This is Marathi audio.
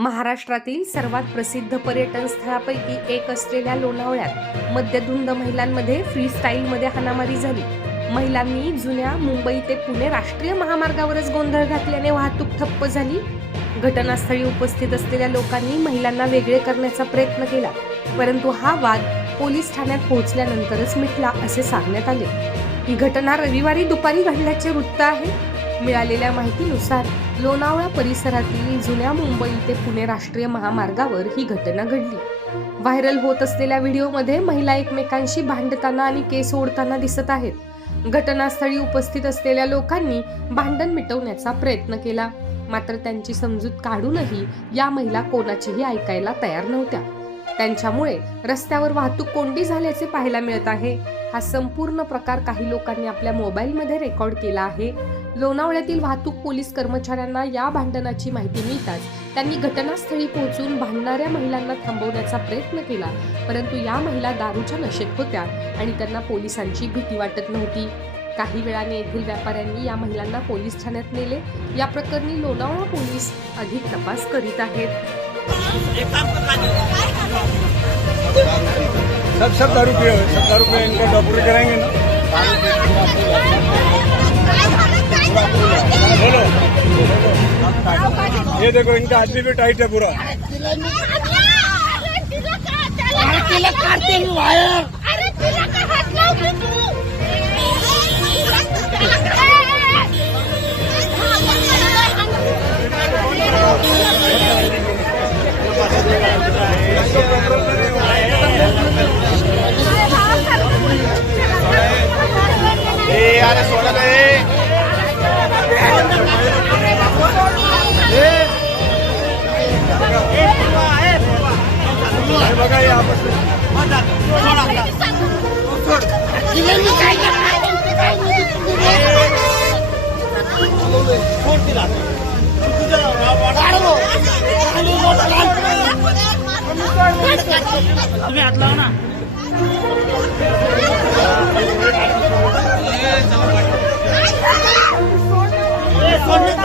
महाराष्ट्रातील सर्वात प्रसिद्ध पर्यटन स्थळापैकी एक असलेल्या लोणावळ्यात मद्यधुंद महिलांमध्ये फ्री स्टाईलमध्ये हाणामारी झाली. महिलांनी जुन्या मुंबई ते पुणे राष्ट्रीय महामार्गावरच गोंधळ घातल्याने वाहतूक ठप्प झाली. घटनास्थळी उपस्थित असलेल्या लोकांनी महिलांना वेगळे करण्याचा प्रयत्न केला, परंतु हा वाद पोलीस ठाण्यात पोहोचल्यानंतरच मिटला असे सांगण्यात आले. ही घटना रविवारी दुपारी घडल्याचे वृत्त आहे. मिळालेल्या माहितीनुसार लोणावळा परिसरातील जुन्या मुंबई ते पुणे राष्ट्रीय महामार्गावर ही घटना घडली. व्हायरल होत असलेल्या व्हिडिओमध्ये महिला एकमेकांशी भांडताना आणि केस ओढताना दिसत आहेत. घटनास्थळी उपस्थित असलेल्या लोकांनी भांडण मिटवण्याचा प्रयत्न केला, मात्र त्यांची समजूत काढूनही या महिला कोणाचेही ऐकायला तयार नव्हत्या. त्यांच्यामुळे रस्त्यावर वाहतूक कोंडी झाल्याचे पाहायला मिळत आहे. हा संपूर्ण प्रकार काही लोकांनी आपल्या मोबाईलमध्ये रेकॉर्ड केला आहे. लोणावळ्यातील वाहतूक पोलीस कर्मचाऱ्यांना या भांडणाची माहिती मिळताच त्यांनी घटनास्थळी पोहोचून भांडणाऱ्या महिलांना थांबवण्याचा प्रयत्न केला, परंतु या महिला दारूच्या नशेत होत्या आणि त्यांना पोलिसांची भीती वाटत नव्हती. काही वेळाने येथील व्यापाऱ्यांनी या महिलांना पोलीस ठाण्यात नेले. या प्रकरणी लोणावळा पोलीस अधिक तपास करीत आहेत. सब दारू पिए हुए, सब दारू पिए, इनका डॉक्टर कराएंगे ना। बोलो, ये देखो इनका आदमी भी टाइट है पूरा। अरे सोडा बघा आपस तुम्ही हात लावा ना. सोडून